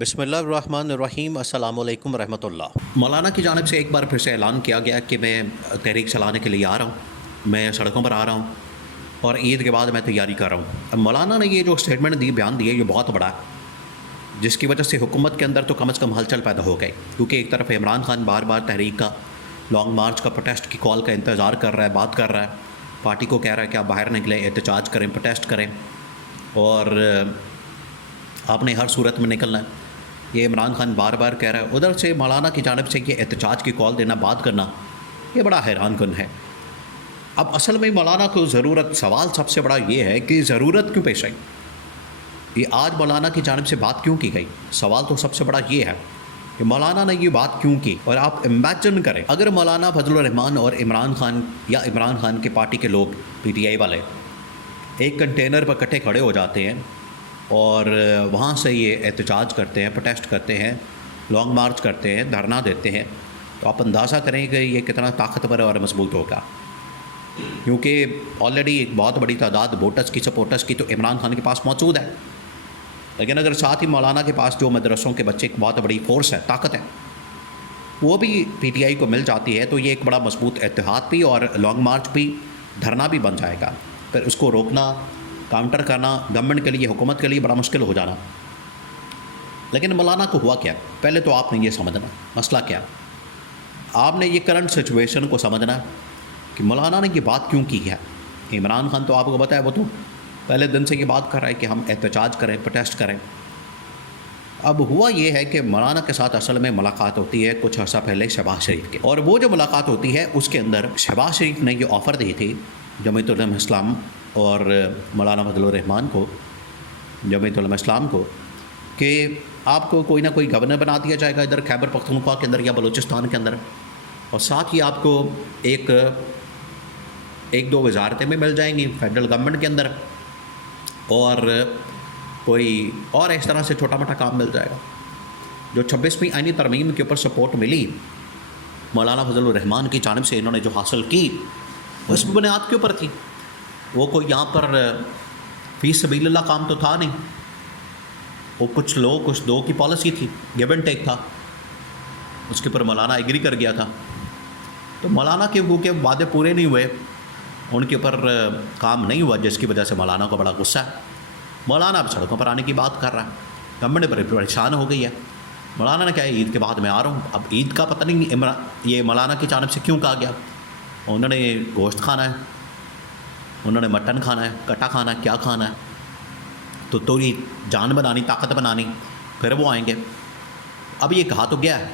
بسم اللہ الرحمن الرحیم، السلام علیکم ورحمۃ اللہ۔ مولانا کی جانب سے ایک بار پھر سے اعلان کیا گیا کہ میں تحریک چلانے کے لیے آ رہا ہوں، میں سڑکوں پر آ رہا ہوں اور عید کے بعد میں تیاری کر رہا ہوں۔ اب مولانا نے یہ جو اسٹیٹمنٹ دی، بیان دیا، یہ بہت بڑا ہے، جس کی وجہ سے حکومت کے اندر تو کم از کم ہلچل پیدا ہو گئی، کیونکہ ایک طرف عمران خان بار بار تحریک کا، لانگ مارچ کا، پروٹیسٹ کی کال کا انتظار کر رہا ہے، بات کر رہا ہے، پارٹی کو کہہ رہا ہے کہ آپ باہر نکلیں، احتجاج کریں، پروٹیسٹ کریں اور آپ نے ہر صورت میں نکلنا ہے۔ یہ عمران خان بار بار کہہ رہا ہے، ادھر سے مولانا کی جانب سے یہ احتجاج کی کال دینا، بات کرنا، یہ بڑا حیران کن ہے۔ اب اصل میں مولانا کو ضرورت، سوال سب سے بڑا یہ ہے کہ ضرورت کیوں پیش آئی، یہ آج مولانا کی جانب سے بات کیوں کی گئی؟ سوال تو سب سے بڑا یہ ہے کہ مولانا نے یہ بات کیوں کی۔ اور آپ امیجن کریں، اگر مولانا فضل الرحمان اور عمران خان یا عمران خان کی پارٹی کے لوگ، پی ٹی آئی والے، ایک کنٹینر پر اکٹھے کھڑے ہو جاتے ہیں اور وہاں سے یہ احتجاج کرتے ہیں، پروٹیسٹ کرتے ہیں، لانگ مارچ کرتے ہیں، دھرنا دیتے ہیں، تو آپ اندازہ کریں کہ یہ کتنا طاقتور اور مضبوط ہوگا، کیونکہ آلریڈی ایک بہت بڑی تعداد ووٹرز کی، سپورٹرز کی تو عمران خان کے پاس موجود ہے۔ لیکن اگر ساتھ ہی مولانا کے پاس جو مدرسوں کے بچے، ایک بہت بڑی فورس ہے، طاقت ہے، وہ بھی پی ٹی آئی کو مل جاتی ہے، تو یہ ایک بڑا مضبوط اتحاد بھی اور لانگ مارچ بھی، دھرنا بھی بن جائے گا۔ پھر اس کو روکنا، کاؤنٹر کرنا گورنمنٹ کے لیے، حکومت کے لیے بڑا مشکل ہو جانا۔ لیکن مولانا کو ہوا کیا؟ پہلے تو آپ نے یہ سمجھنا مسئلہ کیا، آپ نے یہ کرنٹ سچویشن کو سمجھنا کہ مولانا نے یہ بات کیوں کی ہے۔ عمران خان تو آپ کو بتایا، وہ تو پہلے دن سے یہ بات کر رہا ہے کہ ہم احتجاج کریں، پروٹیسٹ کریں۔ اب ہوا یہ ہے کہ مولانا کے ساتھ اصل میں ملاقات ہوتی ہے کچھ عرصہ پہلے شہباز شریف کے، اور وہ جو ملاقات ہوتی ہے اس کے اندر شہباز شریف نے یہ آفر دی تھی جمعیت علماء اسلام اور مولانا فضل الرحمان کو، جمعیت علماء اسلام کو، کہ آپ کو کوئی نہ کوئی گورنر بنا دیا جائے گا ادھر خیبر پختونخوا کے اندر یا بلوچستان کے اندر، اور ساتھ ہی آپ کو ایک دو وزارتیں بھی مل جائیں گی فیڈرل گورنمنٹ کے اندر، اور کوئی اور اس طرح سے چھوٹا موٹا کام مل جائے گا۔ جو 26ویں آئینی ترمیم کے اوپر سپورٹ ملی مولانا فضل الرحمان کی جانب سے، انہوں نے جو حاصل کی، وہ اس بنیاد کے اوپر تھی۔ وہ کوئی یہاں پر فی سبیل اللہ کام تو تھا نہیں، وہ کچھ لوگ، کچھ دو کی پالیسی تھی، گیو اینڈ ٹیک تھا، اس کے اوپر مولانا ایگری کر گیا تھا۔ تو مولانا کے وہ کے وعدے پورے نہیں ہوئے، ان کے اوپر کام نہیں ہوا، جس کی وجہ سے مولانا کو بڑا غصہ ہے۔ مولانا اب سڑکوں پر آنے کی بات کر رہا ہے، گورنمنٹ بڑی پریشان ہو گئی ہے۔ مولانا نے کہا ہے عید کے بعد میں آ رہا ہوں۔ اب عید کا پتہ نہیں یہ مولانا کی جانب سے کیوں کہا گیا، انہوں نے گوشت کھانا ہے، انہوں نے مٹن کھانا ہے، کٹا کھانا ہے، کیا کھانا ہے، تو تھوڑی جان بنانی، طاقت بنانی، پھر وہ آئیں گے۔ اب یہ کہا تو گیا ہے،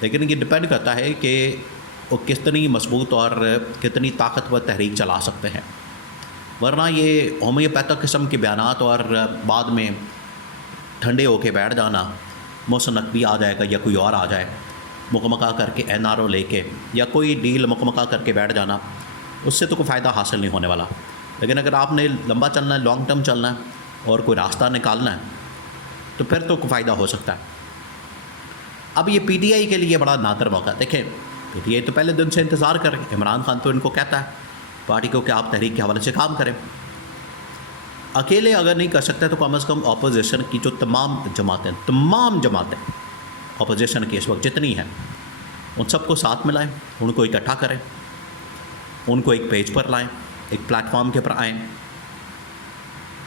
لیکن یہ ڈپینڈ کرتا ہے کہ وہ کتنی مضبوط اور کتنی طاقتور تحریک چلا سکتے ہیں، ورنہ یہ ہومیوپیتھک قسم کے بیانات اور بعد میں ٹھنڈے ہو کے بیٹھ جانا، محسن نقوی آ جائے گا یا کوئی اور آ جائے مکمکا کر کے این آر او لے کے، یا کوئی ڈیل مکمکا کر کے بیٹھ جانا، اس سے تو کوئی فائدہ حاصل نہیں ہونے والا۔ لیکن اگر آپ نے لمبا چلنا ہے، لانگ ٹرم چلنا ہے اور کوئی راستہ نکالنا ہے، تو پھر تو کوئی فائدہ ہو سکتا ہے۔ اب یہ پی ٹی آئی کے لیے بڑا نادر موقع ہے۔ دیکھیں، پی ٹی آئی تو پہلے دن سے انتظار کر رہے ہیں، عمران خان تو ان کو کہتا ہے پارٹی کو کہ آپ تحریک کے حوالے سے کام کریں، اکیلے اگر نہیں کر سکتے تو کم از کم اپوزیشن کی جو تمام جماعتیں اپوزیشن کی اس وقت جتنی ہیں، ان سب کو ساتھ ملائیں، ان کو اکٹھا کریں، ان کو ایک پیج پر لائیں، ایک پلیٹ فارم کے پر آئیں۔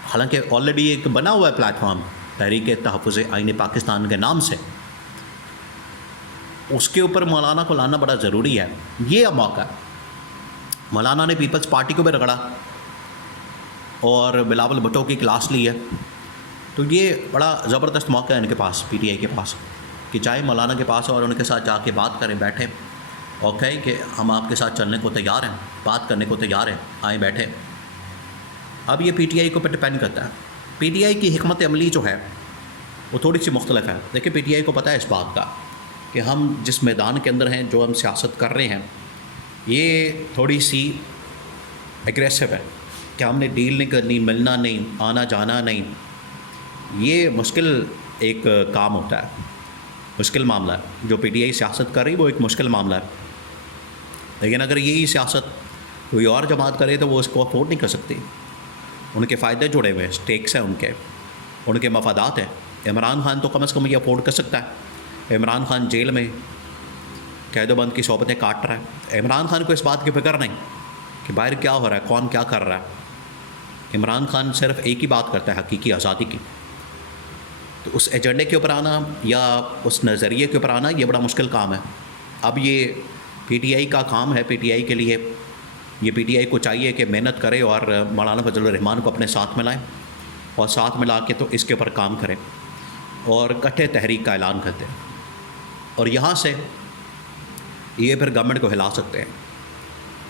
حالانکہ آلریڈی ایک بنا ہوا ہے پلیٹ فارم تحریک تحفظ آئین پاکستان کے نام سے، اس کے اوپر مولانا کو لانا بڑا ضروری ہے۔ یہ اب موقع ہے۔ مولانا نے پیپلز پارٹی کو بھی رگڑا اور بلاول بھٹو کی کلاس لی ہے، تو یہ بڑا زبردست موقع ہے ان کے پاس، پی ٹی آئی کے پاس، کہ جائیں مولانا کے پاس اور ان کے ساتھ جا کے بات کریں، بیٹھیں اور کہیں کہ ہم آپ کے ساتھ چلنے کو تیار ہیں، بات کرنے کو تیار ہیں، آئیں بیٹھیں۔ اب یہ پی ٹی آئی کو پہ ڈپینڈ کرتا ہے۔ پی ٹی آئی کی حکمت عملی جو ہے وہ تھوڑی سی مختلف ہے۔ دیکھیں، پی ٹی آئی کو پتہ ہے اس بات کا کہ ہم جس میدان کے اندر ہیں، جو ہم سیاست کر رہے ہیں، یہ تھوڑی سی ایگریسو ہے، کہ ہم نے ڈیل نہیں کرنی، ملنا نہیں، آنا جانا نہیں۔ یہ مشکل ایک کام ہوتا ہے، مشکل معاملہ ہے۔ جو پی ٹی آئی سیاست کر رہی ہے وہ ایک مشکل معاملہ ہے، لیکن اگر یہی سیاست کوئی اور جماعت کرے تو وہ اس کو افورڈ نہیں کر سکتی۔ ان کے فائدے جڑے ہوئے، اسٹیکس ہیں، ان کے مفادات ہیں، عمران خان تو کم از کم یہ افورڈ کر سکتا ہے. عمران خان جیل میں قید و بند کی صحبتیں کاٹ رہا ہے. عمران خان کو اس بات کی فکر نہیں کہ باہر کیا ہو رہا ہے, کون کیا کر رہا ہے. عمران خان صرف ایک ہی بات کرتا ہے, حقیقی آزادی کی. تو اس ایجنڈے کے اوپر آنا یا اس نظریے کے اوپر آنا یہ بڑا مشکل کام ہے. اب یہ پی ٹی آئی کا کام ہے. پی ٹی آئی کے لیے یہ پی ٹی آئی کو چاہیے کہ محنت کرے اور مولانا فضل الرحمان کو اپنے ساتھ ملائیں, اور ساتھ ملا کے تو اس کے اوپر کام کریں اور اکٹھے تحریک کا اعلان کرتے ہیں. اور یہاں سے یہ پھر گورنمنٹ کو ہلا سکتے ہیں,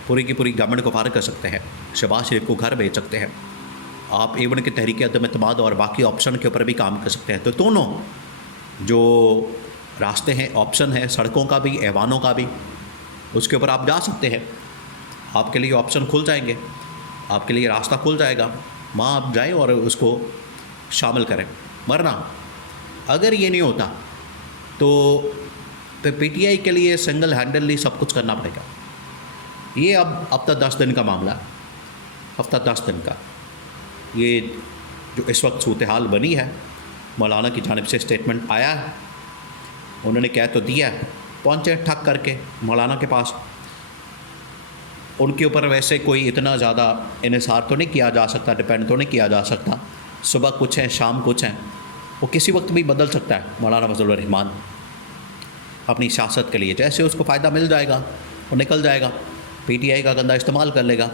پوری کی پوری گورنمنٹ کو فارغ کر سکتے ہیں, شہباز شریف کو گھر بھیج سکتے ہیں. آپ ایون کی تحریک عدم اعتماد اور باقی آپشن کے اوپر بھی کام کر سکتے ہیں. تو دونوں جو راستے ہیں, آپشن ہے سڑکوں کا بھی, ایوانوں کا بھی, اس کے اوپر آپ جا سکتے ہیں. آپ کے لیے آپشن کھل جائیں گے, آپ کے لیے راستہ کھل جائے گا, وہاں آپ جائیں اور اس کو شامل کریں. ورنہ اگر یہ نہیں ہوتا تو پھر پی ٹی آئی کے لیے سنگل ہینڈلی سب کچھ کرنا پڑے گا. یہ اب ہفتہ 10 دن کا معاملہ ہے, ہفتہ 10 دن کا. یہ جو اس وقت صورتحال بنی ہے, مولانا کی جانب سے اسٹیٹمنٹ آیا ہے, انہوں نے کہہ تو دیا ہے, پہنچے ٹھک کر کے مولانا کے پاس. ان کے اوپر ویسے کوئی اتنا زیادہ انحصار تو نہیں کیا جا سکتا, ڈپینڈ تو نہیں کیا جا سکتا. صبح کچھ ہیں, شام کچھ ہیں, وہ کسی وقت بھی بدل سکتا ہے مولانا فضل الرحمان اپنی سیاست کے لیے. جیسے اس کو فائدہ مل جائے گا وہ نکل جائے گا, پی ٹی آئی کا گندہ استعمال کر لے گا.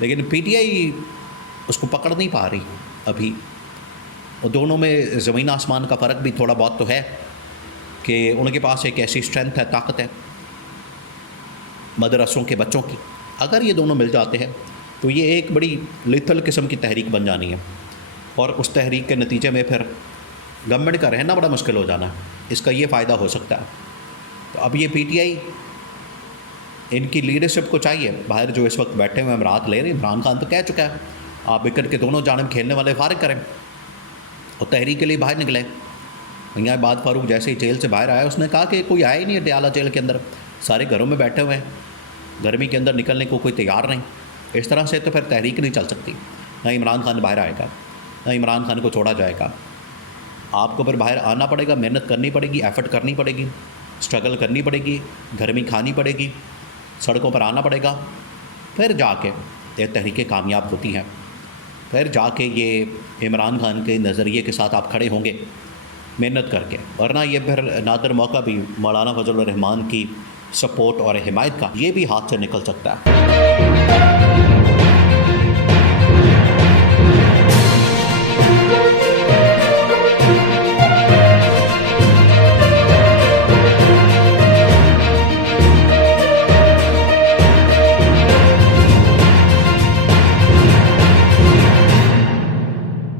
لیکن پی ٹی آئی اس کو پکڑ نہیں پا رہی ابھی. اور دونوں میں زمین آسمان کا فرق بھی تھوڑا بہت تو ہے کہ ان کے پاس ایک ایسی اسٹرینتھ ہے, طاقت ہے مدرسوں کے بچوں کی. اگر یہ دونوں مل جاتے ہیں تو یہ ایک بڑی لیتھل قسم کی تحریک بن جانی ہے, اور اس تحریک کے نتیجے میں پھر گورنمنٹ کا رہنا بڑا مشکل ہو جانا ہے. اس کا یہ فائدہ ہو سکتا ہے. تو اب یہ پی ٹی آئی ان کی لیڈرشپ کو چاہیے, باہر جو اس وقت بیٹھے ہوئے امراط لے رہے ہیں, عمران خان تو کہہ چکا ہے آپ وکٹ کے دونوں جانب کھیلنے والے فارغ کریں اور تحریک کے لیے باہر نکلیں. میاں عباد فاروق جیسے ہی جیل سے باہر آیا, اس نے کہا کہ کوئی آیا ہی نہیں اڈیالہ جیل کے اندر, سارے گھروں میں بیٹھے ہوئے ہیں, گرمی کے اندر نکلنے کو کوئی تیار نہیں. اس طرح سے تو پھر تحریک نہیں چل سکتی. نہ عمران خان باہر آئے گا, نہ عمران خان کو چھوڑا جائے گا. آپ کو پھر باہر آنا پڑے گا, محنت کرنی پڑے گی, ایفرٹ کرنی پڑے گی, اسٹرگل کرنی پڑے گی, گرمی کھانی پڑے گی, سڑکوں پر آنا پڑے گا. پھر جا کے یہ تحریکیں کامیاب ہوتی ہیں, پھر جا کے یہ عمران خان کے نظریے کے ساتھ آپ کھڑے ہوں گے محنت کر کے. ورنہ یہ پھر نادر موقع بھی مولانا فضل الرحمان کی سپورٹ اور حمایت کا, یہ بھی ہاتھ سے نکل سکتا ہے.